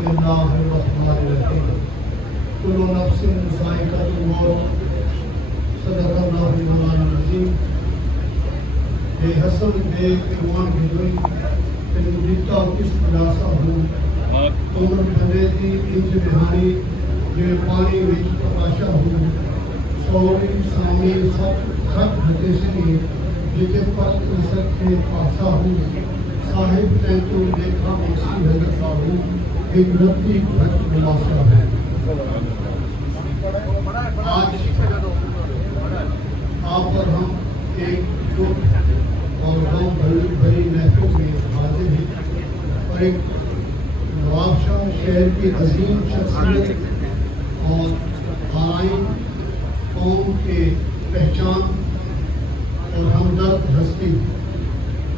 بسم اللہ الرحمن الرحیم کل نفس ذائقۃ الموت صدق اللہ مولانا العظیم بے حسن بے ایمان بھیڑوئی تین دیتا کس پلاسا ہوں عمر بنے دی انج بہانی بے پانی وچ پراشا ہوں سوری سامی سب خط بھتے سے جتے پر سکتے پاسا ہوں صاحب تینتو دیکھا مکسی حضرت ہوں ایک ربی بھٹ ملاسا ہے آج آپ پر ہم ایک دکھ اور غم بھری محفل میں حاضر ہیں اور ایک نواب شاہ شہر کی عظیم شخصیت اور آئین قوم کے پہچان اور ہمدرد ہستی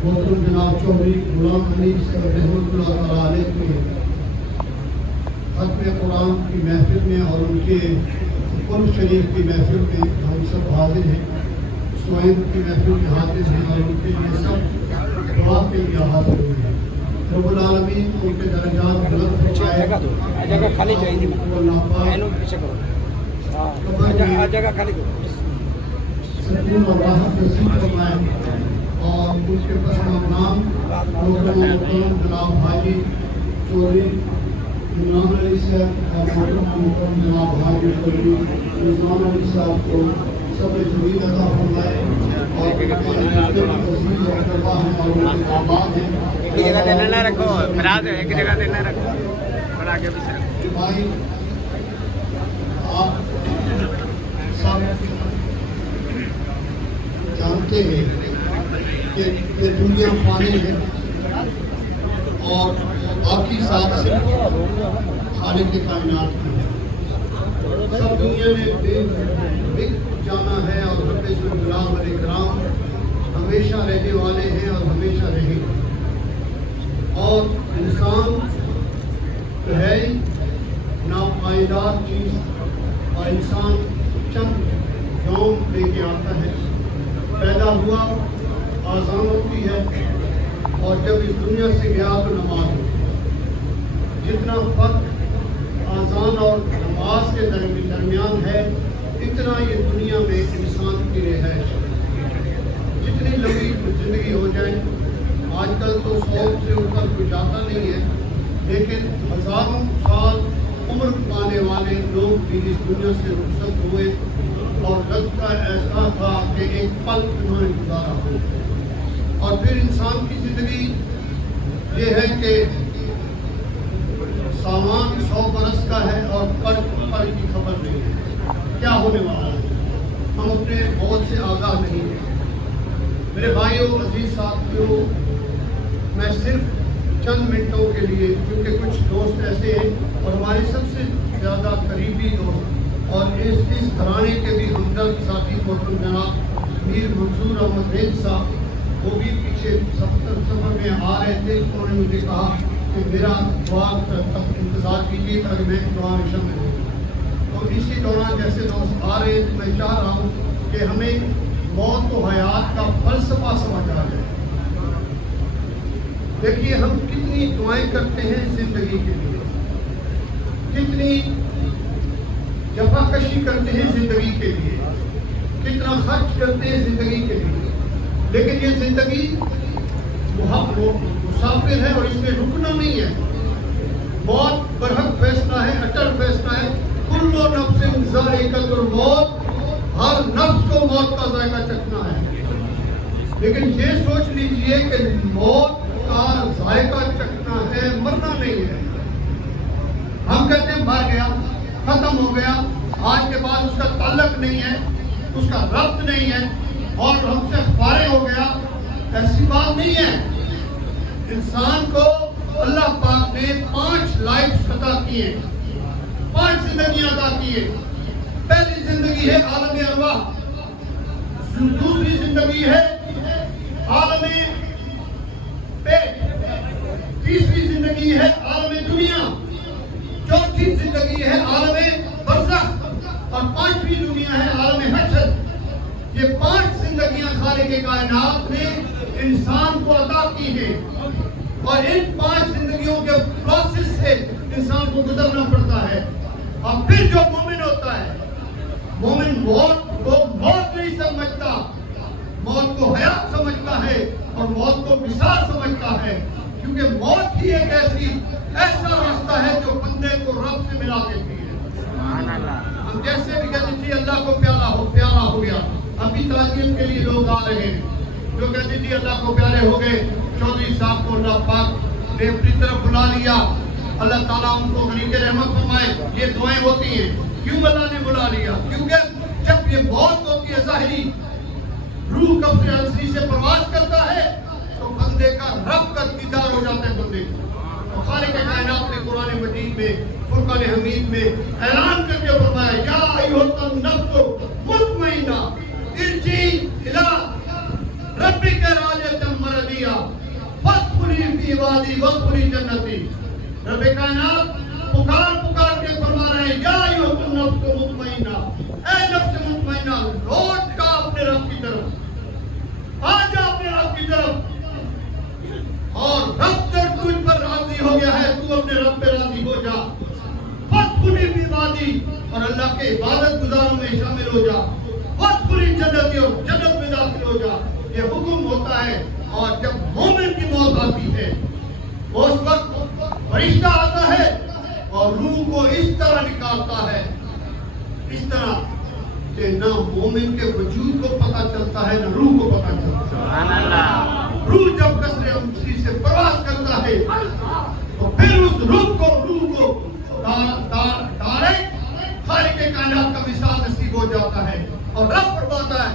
محترم جناب چودھری غلام علی صاحب رحمۃ اللہ تعالیٰ علیہ کے ختم قرآن کی محفل میں اور ان کے قرب شریف کی محفل میں ہم سب حاضر ہیں، سوئم کی محفل میں حاضر ہیں اور ان کے لیے سب دعا کے لیے حاضر ہوئے ہیں۔ رب العالمین ان کے درجات بلند فرمائے، جگہ خالی چاہیے جگہ خالی سکون اور راحت نصیب فرمائے اور ان کے پسماندام محترم جناب حاجی چودھری غلام علی صاحب اور محترم جناب حاجی چودھری رضوان علی صاحب کو سب جدید عطا فرمائے اور ان کے تسبیح اور تربا ہیں اور ان کے آباد ہیں۔ ایک جگہ دینا نہ رکھو، فراز ہے، ایک جگہ دینا رکھو، بڑا آگے پیچھے رکھو۔ بھائی آپ سب جانتے ہیں کہ یہ دنیا فانی ہے اور باقی ذات صرف خالق کائنات کی ہے۔ سب دنیا میں بک جانا ہے اور رب ذوالجلال والاکرام ہمیشہ رہنے والے ہیں اور ہمیشہ رہیں گے، اور انسان جو ہے ناپائیدار چیز اور انسان چند یوم لے کے آتا ہے، پیدا ہوا آزان ہوتی ہے اور جب اس دنیا سے گیا تو نماز ہوتی ہے۔ جتنا فرق آزان اور نماز کے درمیان ہے اتنا یہ دنیا میں انسان کی رہائش ہے۔ جتنی لمبی زندگی ہو جائے، آج کل تو 100 سے اوپر کوئی جاتا نہیں ہے، لیکن ہزاروں سال عمر پانے والے لوگ بھی اس دنیا سے رخصت ہوئے اور لگتا ایسا تھا کہ ایک پل انہوں نے گزارا ہو۔ اور پھر انسان کی زندگی یہ ہے کہ سامان 100 برس کا ہے اور پر کی خبر نہیں ہے کیا ہونے والا ہے، ہم اپنے موت سے آگاہ نہیں ہیں۔ میرے بھائیوں، عزیز ساتھیوں، میں صرف چند منٹوں کے لیے، کیونکہ کچھ دوست ایسے ہیں اور ہمارے سب سے زیادہ قریبی دوست اور اس گھرانے کے بھی ہمدرد ساتھی محترم جناب میر منصور احمد ریز صاحب، وہ بھی پیچھے سفر میں آ رہے تھے، انہوں نے مجھے کہا کہ میرا دعا تک انتظار کیجیے تاکہ میں دعا میں شامل ہوں۔ تو اسی دوران جیسے دوست آ رہے ہیں تو میں چاہ رہا ہوں کہ ہمیں موت و حیات کا فلسفہ سمجھ آ جائے۔ دیکھیے ہم کتنی دعائیں کرتے ہیں زندگی کے لیے، کتنی جفا کشی کرتے ہیں زندگی کے لیے، کتنا خرچ کرتے ہیں زندگی کے لیے، لیکن یہ زندگی مسافر ہے اور اس میں رکنا نہیں ہے۔ موت برحق فیصلہ ہے، اٹل فیصلہ ہے، کل نفس ذائقۃ الموت، ہر نفس کو موت کا ذائقہ چکھنا ہے۔ لیکن یہ سوچ لیجئے کہ موت کا ذائقہ چکھنا ہے، مرنا نہیں ہے۔ ہم کہتے ہیں مر گیا، ختم ہو گیا، آج کے بعد اس کا تعلق نہیں ہے، اس کا ربط نہیں ہے اور ہم سے فارغ ہو گیا، ایسی بات نہیں ہے۔ انسان کو اللہ پاک نے 5 لائفز عطا کی ہیں، 5 زندگیاں عطا کی ہیں۔ پہلی زندگی ہے عالم ارواح، دوسری زندگی ہے عالم پیٹ، تیسری زندگی ہے عالم دنیا، چوتھی زندگی ہے عالم برزخ اور 5ویں دنیا ہے عالم حشر۔ یہ 5 زندگیاں خالق کائنات نے انسان کو عطا کی ہیں اور ان 5 زندگیوں کے پروسیس سے इंसान को गुजरना पड़ता है। और फिर जो मोमिन होता है, मोमिन मौत को मौत नहीं समझता, मौत को हयात समझता है और मौत को विसार समझता है, क्योंकि मौत ही एक ऐसा रास्ता है जो बंदे को रब से मिला देती है। हम जैसे भी कहते थे अल्लाह को प्यारा हो गया, अभी ताज़ीम के लिए लोग आ रहे हैं जो कहते थे अल्लाह को प्यारे हो गए। चौधरी साहब को अल्लाह पाक ने अपनी तरफ बुला लिया, अल्लाह ताला उनको गरीब रहमत फरमाए। ये दुआएं होती हैं, क्यों अल्लाह ने बुला लिया? क्योंकि जब ये मौत होती है ज़ाहिरी, रूह कब्र अंसरी से प्रवास करता है तो बंदे का रब का दीदार हो जाता है बंदे को। तो खालिक कायनात ने कुरान मजीद में फुरकान हमीद में ऐलान करके फरमाया, या अय्युहन नफ्सु मुतमइन्ना इरजी इला रब्बिका रादियतन मरदिया फदखुली फी इबादी वदखुली जन्नती। रब कायनात पुकार के फरमा रहे हैं, या अय्युहन नफ्सु मुतमइन्ना, ऐ नफ्स मुतमइन्ना, लौट का अपने रब की तरफ, आ जा अपने रब की तरफ। और रब जब तुझ पर राजी हो गया है, तू अपने रब पे राजी हो जा। फदखुली फी इबादी, और अल्लाह के इबादत गुजारों में शामिल हो जा। फदखुली जन्नती, और जन्नत में दाखिल हो जा। ये हुक्म होता है। और जब मोमिन की मौत आती है उस वक्त फरिश्ता आता है और रूह को इस तरह निकालता है, इस तरह कि न मोमिन के वजूद को पता चलता है न रूह को पता चलता है। रूह जब कसरे अंसरी से प्रवास करता है तो फिर उस रूह को तारे खालिक कायनात का विसाल नसीब हो जाता है। और रब फरमाता है,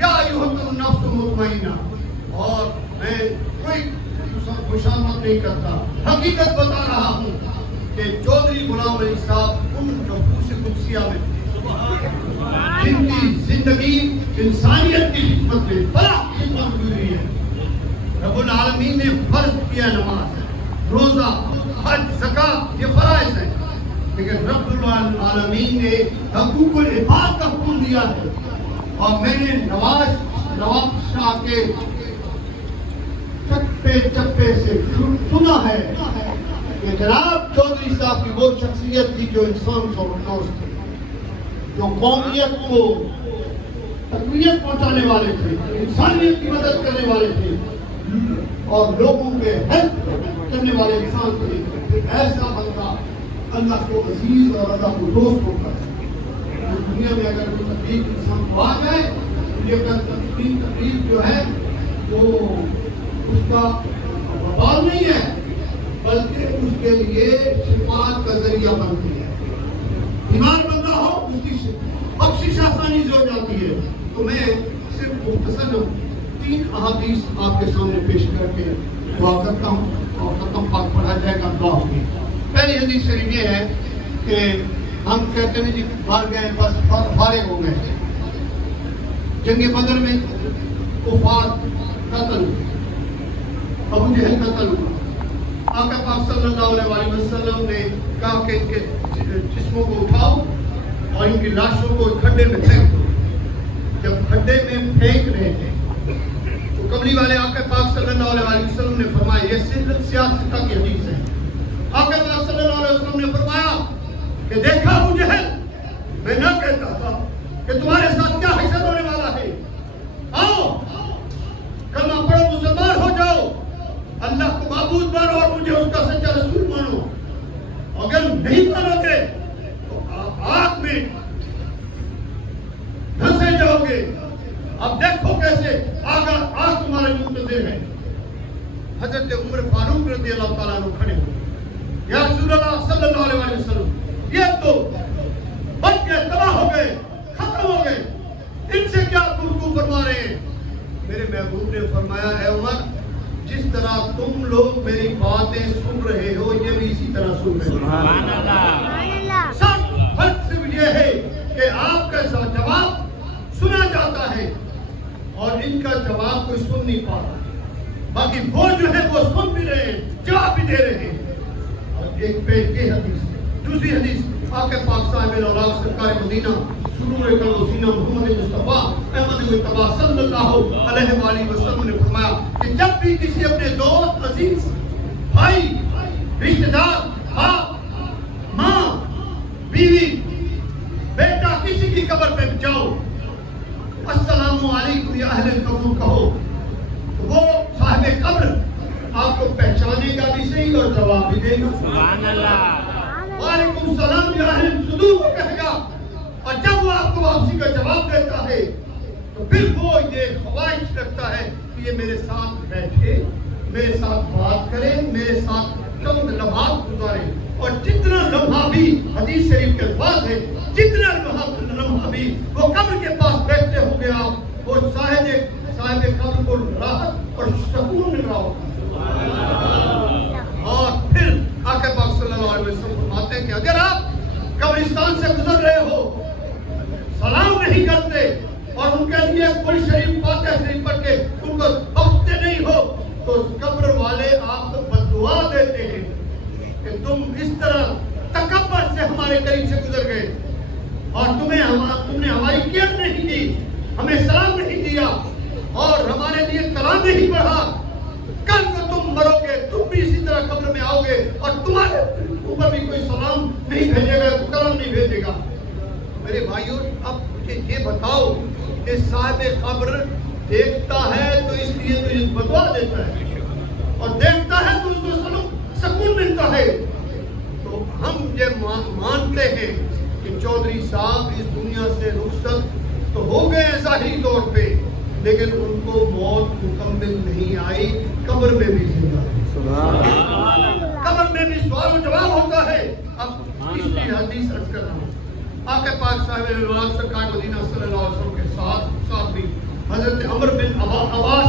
या अय्युहन नफ्सु मुतमइन्ना, और मैं कोई खुशामद नहीं करता, हकीकत बता रहा हूँ कि चौधरी गुलाम अली साहब उन नफूस कुदसिया में जिनकी जिंदगी इंसानियत की खिदमत में बड़ा खिदमत गुजरी है। रब्बुल आलमीन ने फर्ज किया नमाज, रोजा, हज, ज़कात, ये फराइज है, लेकिन रब्बुल आलमीन ने हकूकुल इबाद का हुक्म दिया है। और मैंने नवाब शाह के चप्पे से सुना है कि जनाब चौधरी साहब की वो शख्सियत थी जो इंसान से दोस्त थे, जो कौमियत को तकवीयत पहुंचाने वाले थे, इंसानियत की मदद करने वाले थे और लोगों के हेल्प करने वाले इंसान थे। ऐसा बंदा अल्लाह को अजीज और अल्लाह को दोस्त होता है। दुनिया में अगर कोई तकलीफ इंसान को आ जाए, ये तकलीफ जो है वो उसका वबाल नहीं है, बल्कि उसके लिए शिफात का जरिया बनती है। बीमार बंदा हो, उसकी बख्शिश आसानी से हो जाती है। तो मैं सिर्फ मुख्तसर 3 अहादीस आपके सामने पेश करके दुआ करता हूँ और खत्म पाक पढ़ा जाएगा दुआ होगी। पहली हदीस शरीफ ये है कि हम कहते हैं जी बाहर गए, बस फारिग हो गए। जंग बदर में कुफार कत्ल, अबू जहल कत्ल हुआ। आका पाक सल्लल्लाहु अलैहि वसल्लम ने कहा कि इनके जिस्मों को उठाओ और इनकी लाशों को खड्डे में फेंक दो। जब खड्डे में फेंक रहे थे तो कमली वाले आका पाक सल्लल्लाहु अलैहि वसल्लम ने फरमाया, ये सियासत की हदीस है। आका पाक सल्लल्लाहु अलैहि वसल्लम ने फरमाया कि देखा अबू जहल, मैं न कहता था कि तुम्हारे साथ क्या हशर होने वाला है। आओ कलमा पढ़ो, मुसलमान हो जाओ, अल्लाह को माबूद मानो और मुझे उसका सच्चा रसूल मानो। अगर नहीं मानोगे तो आप आग में धंसे जाओगे। अब देखो कैसे आग तुम्हारे मुंतज़िर है। हजरत उमर फारूक रज़ी अल्लाह ताला अन्हु खड़े हो, या रसूलल्लाह सल्लल्लाहु अलैहि वसल्लम, ये तो बच गए, तबाह हो गए, खत्म हो गए, इनसे क्या गुफ्तगू फरमा रहे हैं? मेरे महबूब ने फरमाया, है उमर, जिस तरह तुम लोग मेरी बातें सुन रहे हो, ये भी इसी तरह सुन रहे हो। सुभान अल्लाह। सब फर्क सिर्फ ये है कि आपका जवाब सुना जाता है और इनका जवाब कोई सुन नहीं पा रहा। बाकी वो जो है वो सुन भी रहे हैं, जवाब भी दे रहे हैं। और एक पे ये हदीस, दूसरी हदीस आके पाक साहिब औलाद सरकार मदीना सुरूर कलसीना मोहम्मद मुस्तफा अहमद मुस्तफा सल्लल्लाहु अलैहि वसल्लम ने फरमाया कि जब भी किसी अपने दोस्त, अजीज, भाई, रिश्तेदार, बाप, بیوی بیٹا کسی کی قبر پہ جاؤ السلام علیکم یا اہل القبور کہو، وہ صاحب قبر آپ کو پہچانے گا بھی صحیح اور جواب بھی دے گا. سبحان اللہ. وعلیکم السلام یا اہل الصدور کو کہے گا، اور جب وہ آپ کو واپسی کا جواب دیتا ہے تو پھر وہ یہ خواہش رکھتا ہے کہ یہ میرے ساتھ بیٹھے، میرے ساتھ بات کرے، میرے ساتھ چند لمحات گزارے. اور جتنا لمحہ بھی حدیث شریف کے الفاظ ہے، جتنا لمحہ بھی وہ قبر کے پاس بیٹھتے ہوں گے آپ، وہ صاحب قبر کو راحت اور سکون مل رہا ہوگا. اور پھر آقا پاک صلی اللہ علیہ وسلم فرماتے ہیں کہ اگر آپ قبرستان سے گزر رہے ہو، سلام نہیں کرتے اور ان کے لیے کوئی شریف فاتحہ شریف پڑھ کے ان کو بخشتے نہیں ہو، تو قبر والے آپ کو بددعا دیتے ہیں کہ تم اس طرح تکبر سے ہمارے قریب سے گزر گئے اور تم نے ہماری کیئر نہیں کی، ہمیں سلام نہیں دیا اور ہمارے لیے کلام نہیں پڑھا. کل کو تم مرو گے، تم بھی اسی طرح قبر میں آؤ گے اور تمہارے اوپر بھی کوئی سلام نہیں بھیجے گا، کلام نہیں بھیجے گا. میرے بھائیوں، اب مجھے یہ بتاؤ کہ صاحب قبر دیکھتا ہے تو اس لیے تو یہ بدوا دیتا ہے، اور دیکھتا ہے تو اس کو سکون ملتا ہے. تو ہم یہ مانتے ہیں کہ چودھری صاحب اس دنیا سے رخصت تو ہو گئے ظاہری طور پہ، لیکن ان کو موت مکمل نہیں آئی، قبر میں بھی زندہ ہے. قبر میں بھی سوال و جواب ہوتا ہے. اب اس لیے حدیث عرض کر رہا ہوں، آقا پاک صاحب رضوان سرکار مدینہ صلی اللہ علیہ وسلم کے ساتھ بھی حضرت عمر بن عباس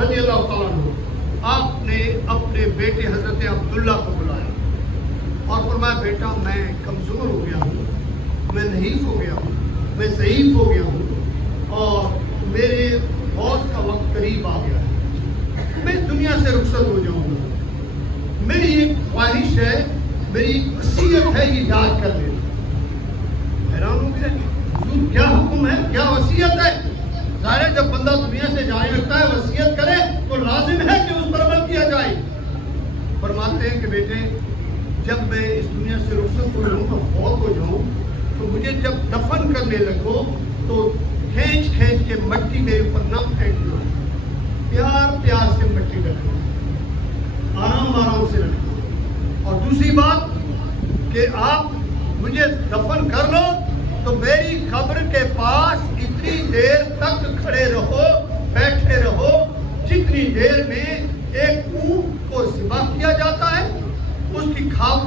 رضی اللہ تعالیٰ عنہ، آپ نے اپنے بیٹے حضرت عبداللہ کو بلایا اور فرمایا بیٹا میں کمزور ہو گیا ہوں، میں نحیف ہو گیا ہوں، میں ضعیف ہو گیا ہوں اور میرے موت کا وقت قریب آ گیا ہے، میں دنیا سے رخصت ہو جاؤں گا. میری ایک خواہش ہے، میری وصیت ہے، یہ یاد کر لینا. حیران ہو گیا حضور کیا حکم ہے، کیا وصیت ہے؟ ظاہر ہے جب بندہ دنیا سے جانے لگتا ہے وصیت کرے تو لازم ہے کہ اس پر عمل کیا جائے. فرماتے ہیں کہ بیٹے جب میں اس دنیا سے رخصت ہو جاؤں، فوت ہو جاؤں، تو مجھے جب دفن کرنے لگو تو کھینچ کے مٹی میرے اوپر نہ پھینکنا، پیار سے مٹی رکھنا، آرام سے رکھنا. اور دوسری بات کہ آپ مجھے دفن کر لو تو میری قبر کے پاس اتنی دیر تک کھڑے رہو، بیٹھے رہو جتنی دیر میں ایک اونٹ کو ذبح کیا جاتا ہے، اس کی کھال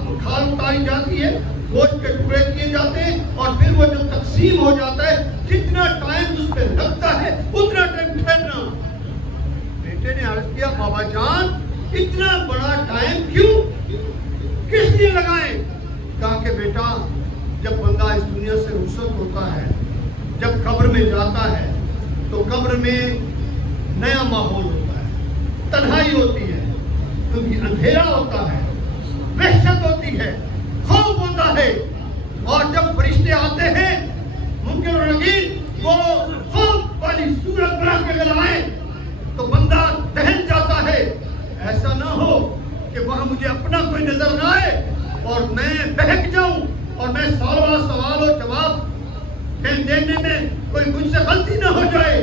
اتاری جاتی ہے، گوشت کے ٹکڑے کیے جاتے ہیں اور پھر وہ جو تقسیم ہو جاتا ہے، جتنا ٹائم اس پہ لگتا ہے اتنا ٹائم ٹھہرنا. بیٹے نے عرض کیا بابا جان اتنا بڑا ٹائم کیوں، کس لیے لگائیں؟ کہا کہ بیٹا جب بندہ اس دنیا سے رخصت ہوتا ہے، جب قبر میں جاتا ہے تو قبر میں نیا ماحول ہوتا ہے، تنہائی ہوتی ہے، کیونکہ اندھیرا ہوتا ہے، وحشت ہوتی ہے، خوف ہوتا ہے. اور جب فرشتے آتے ہیں منکر و نکیر وہ خوف والی صورت بنا کے لائیں تو بندہ دہل جاتا ہے. ایسا نہ ہو کہ وہاں مجھے اپنا کوئی نظر نہ آئے اور میں بہک جاؤں اور میں سوال و جواب دینے میں کوئی مجھ سے غلطی نہ ہو جائے.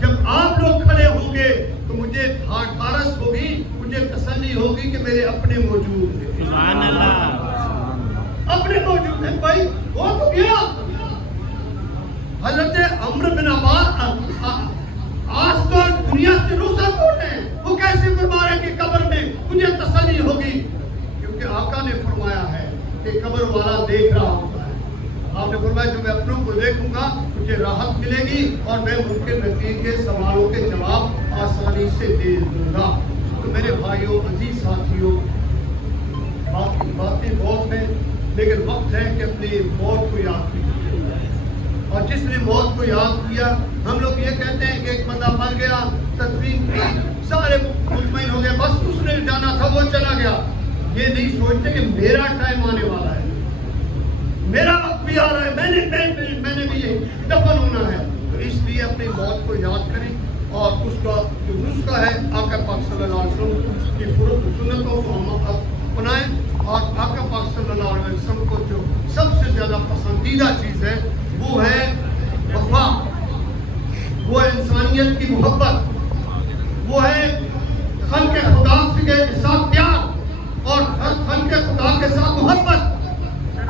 جب آپ لوگ کھڑے ہوں گے تو مجھے ٹھارس ہوگی، مجھے تسلی ہوگی کہ میرے اپنے موجود ہیں. سبحان اللہ. اپنے موجود ہیں. بھائی وہ تو گیا حضرت عمر بن عباس آج تو دنیا سے رخصت ہو رہے ہیں، وہ کیسے فرما رہے ہیں کہ قبر میں مجھے تسلی ہوگی؟ کیونکہ آقا نے فرمایا ہے کہ قبر والا دیکھ رہا ہوتا ہے. آپ نے فرمایا جو میں اپنوں کو دیکھوں گا مجھے راحت ملے گی اور میں ممکن نقیر کے سوالوں کے جواب آسانی سے دے دوں گا. تو میرے بھائیوں، عزیز ساتھیوں، باتیں بہت ہیں لیکن وقت ہے کہ اپنی موت کو یاد کیجیے. اور جس نے موت کو یاد کیا، ہم لوگ یہ کہتے ہیں کہ ایک بندہ مر گیا، تدفین کی، سارے مطمئن ہو گئے، بس اس نے جانا تھا وہ چلا گیا. یہ نہیں سوچتے کہ میرا ٹائم آنے والا ہے، میرا وقت بھی آ رہا ہے، میں نے بھی یہ دفن ہونا ہے. تو اس لیے اپنی موت کو یاد کریں اور اس کا جو نسخہ ہے آقا پاک صلی اللہ علیہ وسلم کی سنتوں کو ہم اپنائیں. इंसानियत की मोहब्बत, वो है खल्क़ खुदा के साथ प्यार और खल्क़ खुदा के साथ मोहब्बत।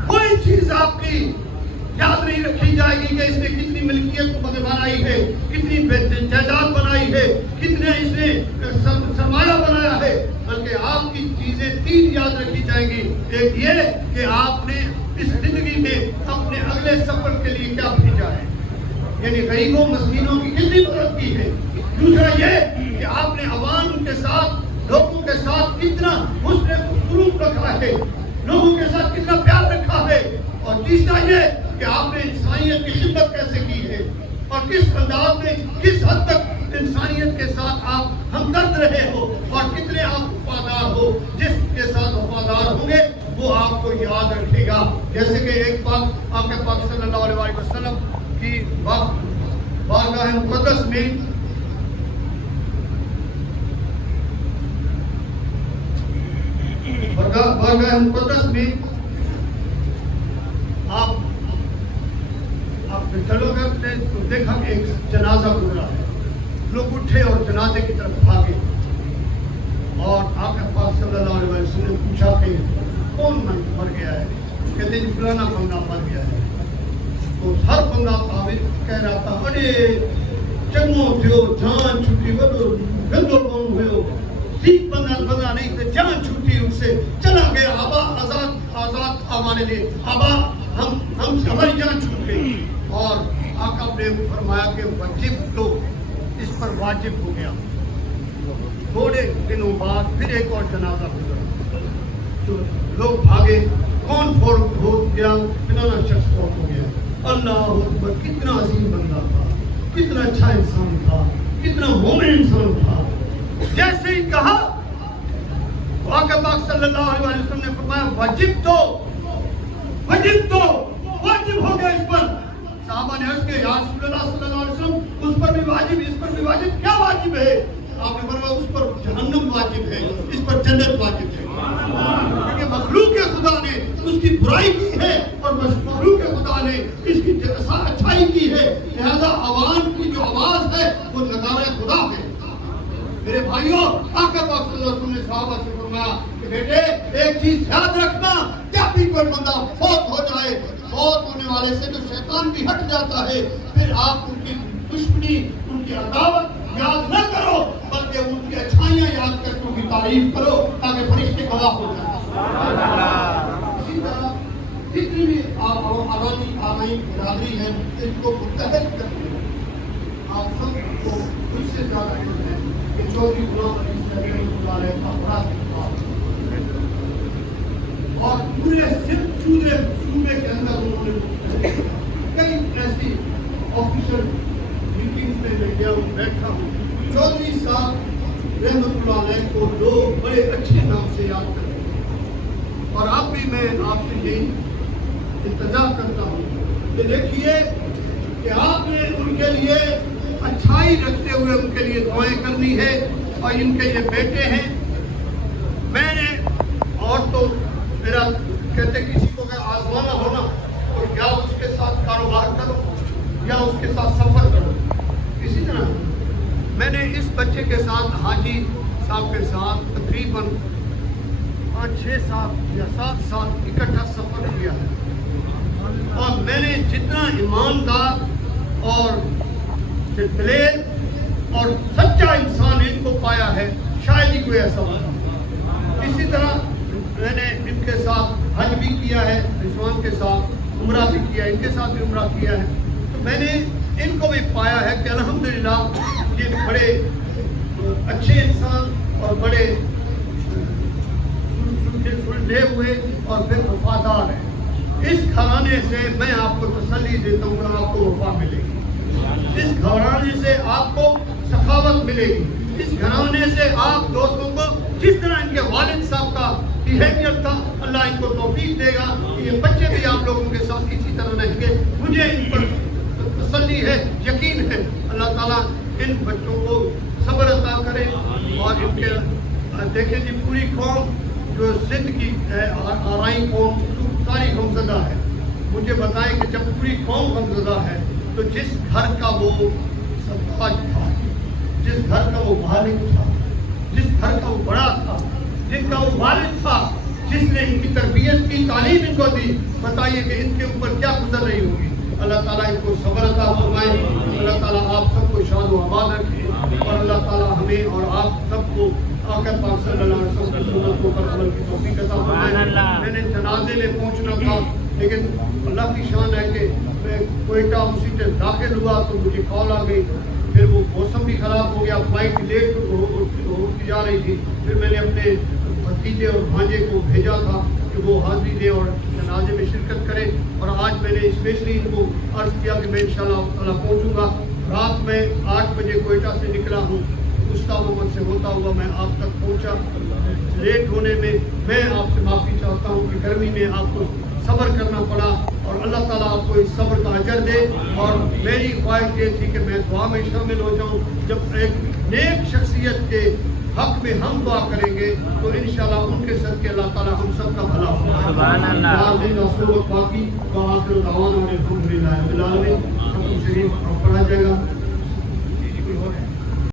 कोई चीज़ आपकी याद नहीं रखी जाएगी कि इसने कितनी मिल्कियत बनाई है, कितनी जायदाद बनाई है, कितने इसने सरमाया बनाया है, बल्कि आपकी चीज़ें 3 याद रखी जाएंगी। एक ये कि आपने इस जिंदगी में अपने अगले सफर के लिए क्या भेजा है, यानी गरीबों मस्कीनों की कितनी मदद की है। दूसरा ये कि आपने अवाम के साथ, लोगों के साथ कितना हुस्न सलूक रखा है, लोगों के साथ कितना प्यार रखा है। और तीसरा ये कि आपने इंसानियत की खिदमत कैसे की है और किस अंदाज में, किस हद तक इंसानियत के साथ आप हमदर्द रहे हो और कितने आप वफादार हो। जिसके साथ वफादार होंगे वो आपको याद रखेगा। जैसे कि एक बात आपके पाक सल्लल्लाहु अलैहि वसल्लम की बारगाह मुक़द्दस में बारगाह मुक़द्दस में आप चलो करते तो देखा कि एक जनाजा गुजरा है, लोग उठे और जनाजे की तरफ भागे और आपके पास सल्लल्लाहु अलैहि वसल्लम ने पूछा कि कौन मर गया है, कहते हैं फलाना बंदा मर गया है। तो हर बंदा ताबिर कह रहा था, अरे चंगो थियो, जान छुट्टी, गंदो कौन हुए, ठीक बंदा नहीं थे, जान छुट्टी उससे, चला गया, आबा आजाद हमारे लिए, आबा हम हमारी जान छूट गई। और आका ने फरमाया कि वाजिब तो इस पर वाजिब हो गया। थोड़े दिनों बाद फिर एक और जनाजा गुजरा, तो लोग भागे, कौन फौत हो गया, फिलहाल शख्स फौत हो गया। अल्लाह अकबर, कितना अजीम बंदा था, कितना अच्छा इंसान था, कितना मोमिन इंसान था। जैसे ही कहा आका पाक सल्लल्लाहु अलैहि वसल्लम ने फरमाया वाजिब तो वाजिब हो गया इस पर। साहबा ने अर्ज़ किया, या रसूलल्लाह सल्लल्लाहु अलैहि वसल्लम, उस पर भी वाजिब, इस पर भी वाजिब, क्या वाजिब है? आपने फरमाया उस पर जहन्नम वाजिब है, इस पर जन्नत वाजिब है। क्योंकि मखलूक खुदा ने उसकी बुराई की है और मखलूक खुदा ने इसकी अच्छाई की है, लिहाजा अवाम की जो आवाज़ है वो नगारे खुदा है। मेरे भाइयों, आका पाक सल्लल्लाहु अलैहि वसल्लम ने सहाबा से फरमाया कि बेटे एक चीज याद रखना, क्या भी कोई बंदा फौत हो जाए, फौत होने वाले से तो शैतान भी हट जाता है, फिर आप उनकी दुश्मनी, उनकी अदावत याद न करो, बल्कि उनकी अच्छाइयाँ याद करके उनकी तारीफ करो, ताकि फरिश्ते गवाह हो जाए। इसी तरह जितनी भी आवामी बिरादरी है, इनको मुत्तहद करके आप सबको उससे ज्यादा है कि जो भी गुलाम अली का बड़ा और पूरे सूबे के अंदर उन्होंने कई ऐसी ऑफिशियल मीटिंग्स में मैं गया हूँ, बैठा हूँ। चौधरी साहब रहमतुल्लाह अलैह को लोग बड़े अच्छे नाम से याद करते हैं और अब भी मैं आपसे यही इंतजार करता हूँ कि देखिए कि आपने उनके लिए अच्छाई रखते हुए उनके लिए दुआएं करनी है। और इनके ये बेटे हैं, मैंने और तो मेरा कहते किसी को अगर आजमाना हो ना तो या उसके साथ कारोबार करो या उसके साथ सफ़र करो। इसी तरह मैंने इस बच्चे के साथ, हाजी साहब के साथ तकरीबन 5-6 साल या 7 साल इकट्ठा सफ़र किया है और मैंने जितना ईमानदार और दिलेर और सच्चा इंसान इनको पाया है, शायद ही कोई ऐसा होगा। इसी तरह मैंने इनके साथ हज भी किया है, रिजवान के साथ उम्रा भी किया, इनके साथ भी उम्रा किया है। तो मैंने इनको भी पाया है कि अल्हम्दुलिल्लाह ये बड़े अच्छे इंसान और बड़े सुलझे हुए और फिर वफादार हैं। इस घराने से मैं आपको तसल्ली देता हूँ कि आपको वफा मिलेगी, इस घराने से आपको सखावत मिलेगी, इस घराने से आप दोस्तों को जिस तरह इनके वालिद साहब का बिहेवियर था, अल्लाह इनको तौफीक देगा कि ये बच्चे भी आप लोगों के साथ इसी तरह रहेंगे। मुझे इन पर तसल्ली है, यकीन है। अल्लाह ताला इन बच्चों को सब्र अता करे और इनके देखें जी पूरी कौम जो सिंध की आराई कौम सारी गमज़दा है। मुझे बताएं कि जब पूरी कौम गमज़दा है तो जिस घर का वो सब ताज था, जिस घर का वो मालिक था, जिस घर का वो बड़ा था, जिनका वो वालिद था, जिसने इनकी तरबियत की, तालीम इनको दी, बताइए कि इनके ऊपर क्या गुजर रही होगी। अल्लाह ताला इनको सब्र अता फरमाए, अल्लाह ताला आप सबको शाद व आबाद रखे और अल्लाह ताला हमें और आप सबको आका पाक सल्लल्लाहु अलैहि वसल्लम की सुन्नतों पर अमल की तौफीक अता फरमाए। मैंने जनाजे में पहुंचना था, लेकिन अल्लाह की शान है कि मैं कोयटा उसी से दाखिल हुआ तो मुझे कॉल आ गई, फिर वो मौसम भी ख़राब हो गया, फ्लाइट लेट होती जा रही थी, फिर मैंने अपने भतीजे और भांजे को भेजा था कि वो हाज़िरी दे और जनाजे में शिरकत करें। और आज मैंने स्पेशली इनको अर्ज़ किया कि मैं इंशाअल्लाह ताला पहुँचूँगा। रात में 8 बजे कोयटा से निकला हूँ, मुस्ता मोहम्मद से होता हुआ मैं आप तक पहुँचा। लेट होने में मैं आपसे माफ़ी चाहता हूँ कि गर्मी में आपको सब्र करना पड़ा और अल्लाह ताला आपको इस सब्र का अजर दे। और मेरी ख्वाहिश ये थी कि मैं दुआ में शामिल हो जाऊँ। जब एक नेक शख्सियत के हक में हम दुआ करेंगे तो इंशाअल्लाह उनके सदके अल्लाह ताला हम सब का भला होगा। सुभान अल्लाह। बाकी तो आखिर दवाना अल्हम्दुलिल्लाह रब्बिल आलमीन। सब कुछ शरीफ पढ़ा जाएगा।